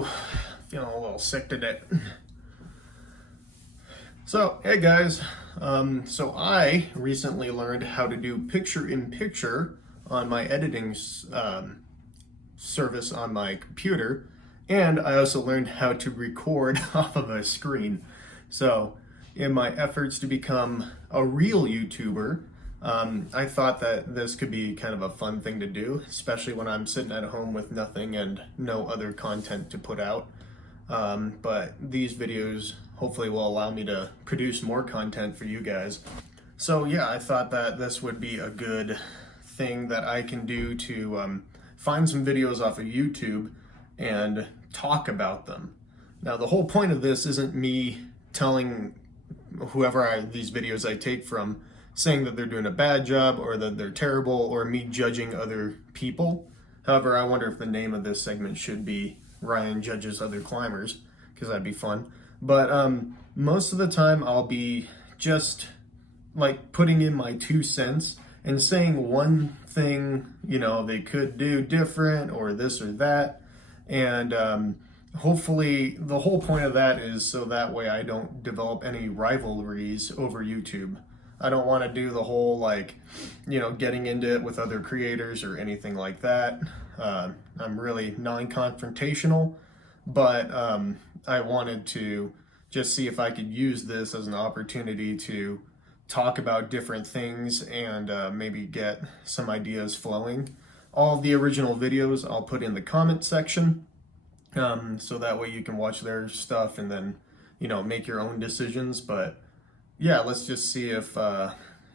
Ooh, feeling a little sick today. So, hey guys. So I recently learned how to do picture-in-picture on my editing service on my computer, and I also learned how to record off of a screen. So, in my efforts to become a real YouTuber, I thought that this could be kind of a fun thing to do, especially when I'm sitting at home with nothing and no other content to put out. But these videos hopefully will allow me to produce more content for you guys. So yeah, I thought that this would be a good thing that I can do to find some videos off of YouTube and talk about them. Now the whole point of this isn't me telling whoever these videos I take from saying that they're doing a bad job or that they're terrible or me judging other people. However, I wonder if the name of this segment should be Ryan Judges Other Climbers, because that'd be fun. But most of the time I'll be just like putting in my 2 cents and saying one thing, they could do different or this or that. And hopefully the whole point of that is so that way I don't develop any rivalries over YouTube. I don't want to do the whole getting into it with other creators or anything like that. I'm really non-confrontational, but I wanted to just see if I could use this as an opportunity to talk about different things and maybe get some ideas flowing. All of the original videos I'll put in the comment section, so that way you can watch their stuff and then make your own decisions. But yeah, let's just see if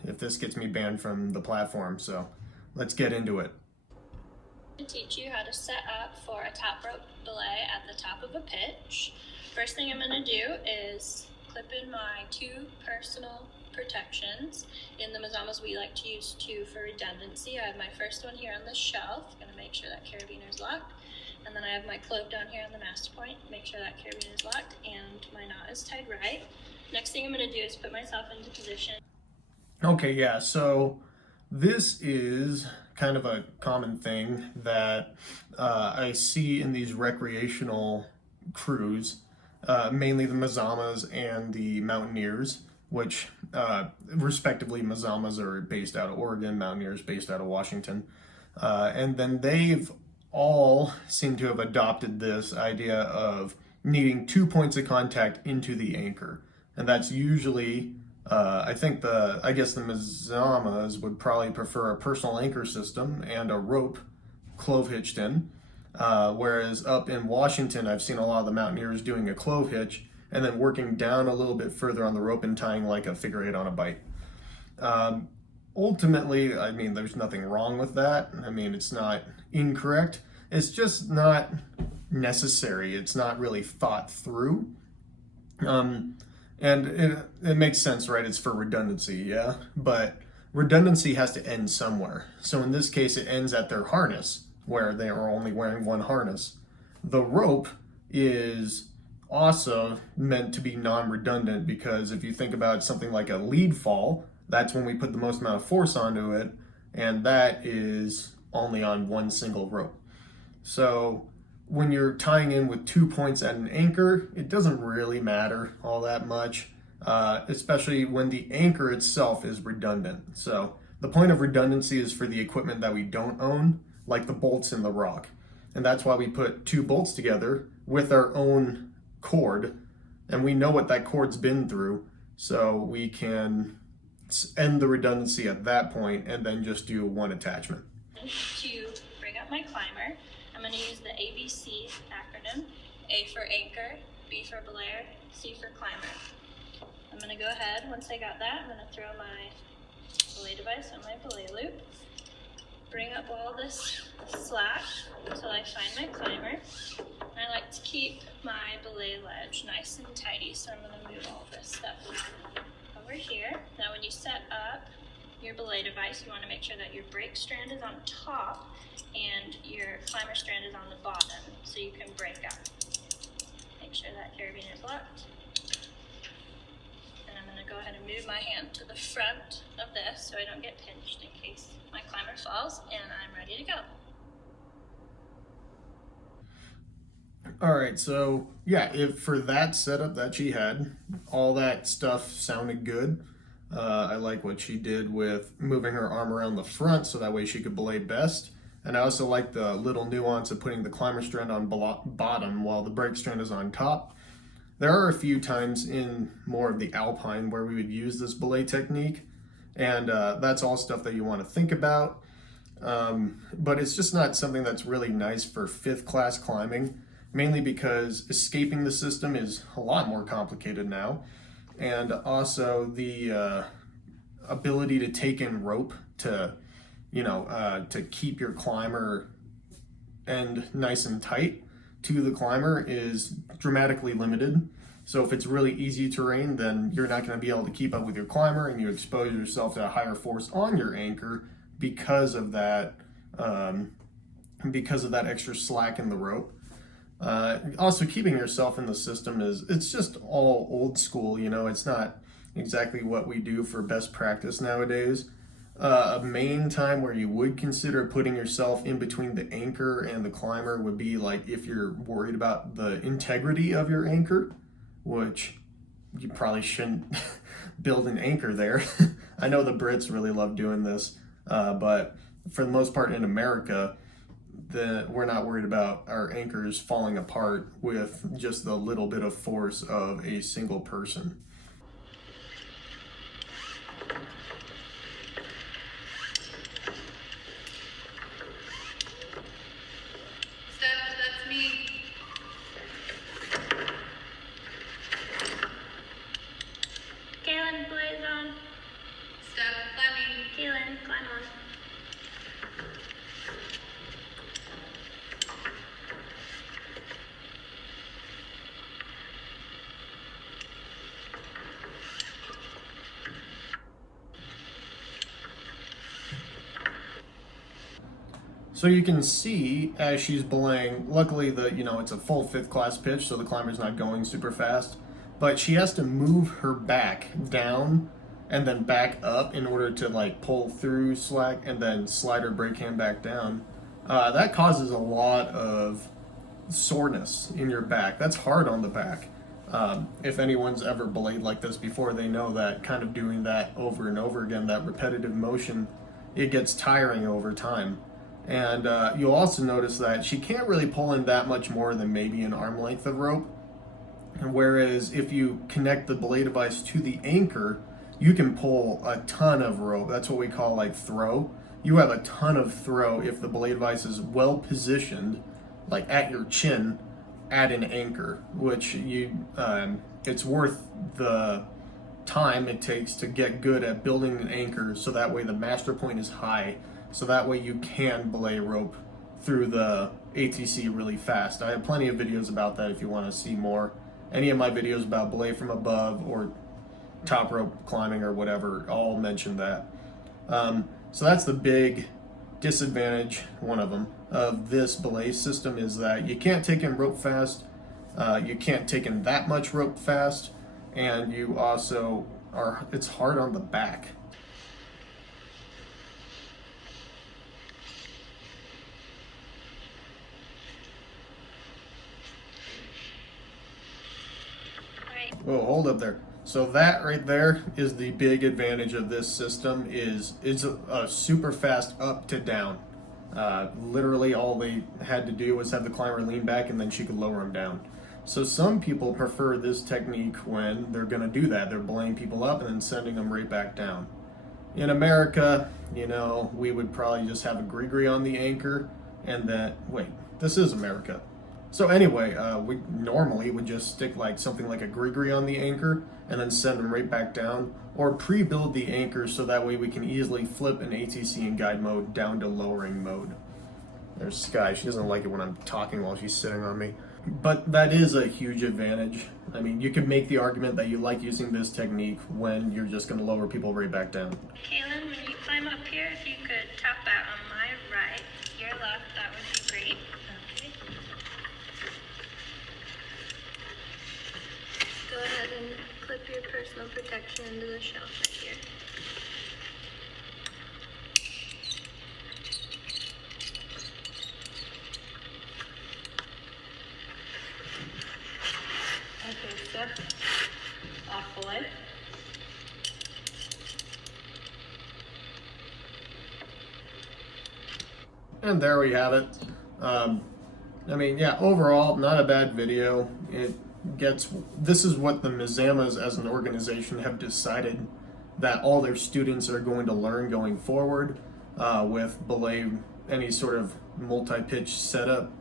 this gets me banned from the platform. So let's get into it. To teach you how to set up for a top rope belay at the top of a pitch. First thing I'm going to do is clip in my 2 personal protections. In the Mazamas we like to use 2 for redundancy. I have my first one here on the shelf, going to make sure that carabiner is locked. And then I have my clove down here on the master point, make sure that carabiner is locked and my knot is tied right. Next thing I'm going to do is put myself into position. Okay, yeah, so this is kind of a common thing that I see in these recreational crews, mainly the Mazamas and the Mountaineers, which respectively Mazamas are based out of Oregon, Mountaineers based out of Washington. And then they've all seem to have adopted this idea of needing 2 points of contact into the anchor. And that's usually, I guess the Mazamas would probably prefer a personal anchor system and a rope clove hitched in. Whereas up in Washington, I've seen a lot of the Mountaineers doing a clove hitch and then working down a little bit further on the rope and tying like a figure 8 on a bite. Ultimately, I mean, there's nothing wrong with that. I mean, it's not incorrect. It's just not necessary. It's not really thought through. And it makes sense, right? It's for redundancy, yeah? But redundancy has to end somewhere. So in this case, it ends at their harness, where they are only wearing one harness. The rope is also meant to be non-redundant because if you think about something like a lead fall, that's when we put the most amount of force onto it, and that is only on one single rope. So when you're tying in with 2 points at an anchor, it doesn't really matter all that much, especially when the anchor itself is redundant. So the point of redundancy is for the equipment that we don't own, like the bolts in the rock. And that's why we put 2 bolts together with our own cord, and we know what that cord's been through, so we can end the redundancy at that point and then just do one attachment. To bring up my climber, I'm going to use the ABC acronym. A for anchor, B for belayer, C for climber. I'm going to go ahead, once I got that, I'm going to throw my belay device on my belay loop, bring up all this slack until I find my climber. I like to keep my belay ledge nice and tidy, so I'm going to move all this stuff over here. Now when you set up your belay device, you want to make sure that your brake strand is on top and your climber strand is on the bottom, so you can brake up. Make sure that carabiner is locked. And I'm going to go ahead and move my hand to the front of this so I don't get pinched in case my climber falls, and I'm ready to go. All right, so yeah, if for that setup that she had, all that stuff sounded good. I like what she did with moving her arm around the front so that way she could belay best. And I also like the little nuance of putting the climber strand on bottom while the brake strand is on top. There are a few times in more of the alpine where we would use this belay technique, and that's all stuff that you want to think about. But it's just not something that's really nice for fifth class climbing, mainly because escaping the system is a lot more complicated now. And also the ability to take in rope to, to keep your climber end nice and tight to the climber is dramatically limited. So if it's really easy terrain, then you're not going to be able to keep up with your climber, and you expose yourself to a higher force on your anchor because of that extra slack in the rope. Also, keeping yourself in the system it's just all old school. It's not exactly what we do for best practice nowadays. A main time where you would consider putting yourself in between the anchor and the climber would be like if you're worried about the integrity of your anchor, which you probably shouldn't build an anchor there. I know the Brits really love doing this, but for the most part in America, we're not worried about our anchors falling apart with just the little bit of force of a single person. That's me. Kaylin, blaze on. Steph, climbing. Kaylin, climb on. So you can see as she's belaying, luckily it's a full fifth class pitch, so the climber's not going super fast, but she has to move her back down and then back up in order to like pull through slack and then slide her brake hand back down. That causes a lot of soreness in your back. That's hard on the back. If anyone's ever belayed like this before, they know that kind of doing that over and over again, that repetitive motion, it gets tiring over time. And you'll also notice that she can't really pull in that much more than maybe an arm length of rope. Whereas if you connect the belay device to the anchor, you can pull a ton of rope. That's what we call like throw. You have a ton of throw if the belay device is well positioned, like at your chin, at an anchor, which it's worth the time it takes to get good at building an anchor so that way the master point is high. So that way you can belay rope through the ATC really fast. I have plenty of videos about that if you want to see more. Any of my videos about belay from above or top rope climbing or whatever, all mention that. So that's the big disadvantage, one of them, of this belay system is that you can't take in rope fast, you can't take in that much rope fast, and you also it's hard on the back. Whoa, hold up there. So that right there is the big advantage of this system is it's a super fast up to down. Literally all they had to do was have the climber lean back and then she could lower him down. So some people prefer this technique when they're gonna do that. They're belaying people up and then sending them right back down. In America, we would probably just have a gree-gree on the anchor and then, wait, this is America. So anyway, we normally would just stick like something like a gree-gree on the anchor and then send them right back down, or pre-build the anchor so that way we can easily flip an ATC in guide mode down to lowering mode. There's Sky. She doesn't like it when I'm talking while she's sitting on me. But that is a huge advantage. I mean, you could make the argument that you like using this technique when you're just going to lower people right back down. Kaylin, when you climb up here, if you could tap that on my right, your left, that would be great. Okay. Go ahead and clip your personal protection into the shelf right here. And there we have it. I mean, yeah, overall, not a bad video. This is what the Mazamas as an organization have decided that all their students are going to learn going forward with Belay, any sort of multi-pitch setup.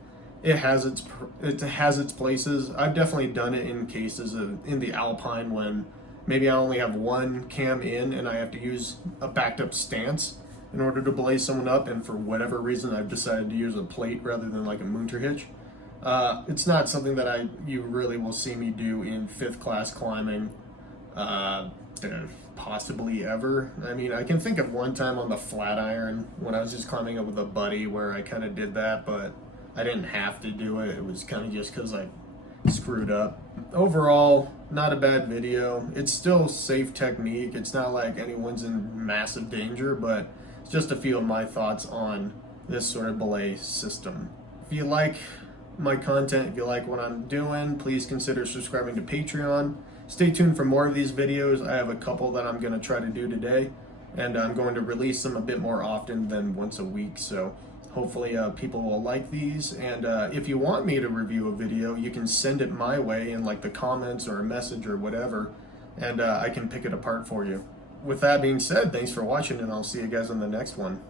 It has its places. I've definitely done it in cases in the Alpine when maybe I only have one cam in and I have to use a backed up stance in order to belay someone up, and for whatever reason I've decided to use a plate rather than like a moonter hitch. It's not something that you really will see me do in 5th class climbing, possibly ever. I mean, I can think of one time on the Flatiron when I was just climbing up with a buddy where I kind of did that, but I didn't have to do it. It was kind of just because I screwed up. Overall, not a bad video. It's still safe technique. It's not like anyone's in massive danger, but it's just a few of my thoughts on this sort of belay system. If you like my content, if you like what I'm doing, please consider subscribing to Patreon. Stay tuned for more of these videos. I have a couple that I'm going to try to do today, and I'm going to release them a bit more often than once a week, so hopefully people will like these. And if you want me to review a video, you can send it my way in like the comments or a message or whatever, and I can pick it apart for you. With that being said, thanks for watching, and I'll see you guys on the next one.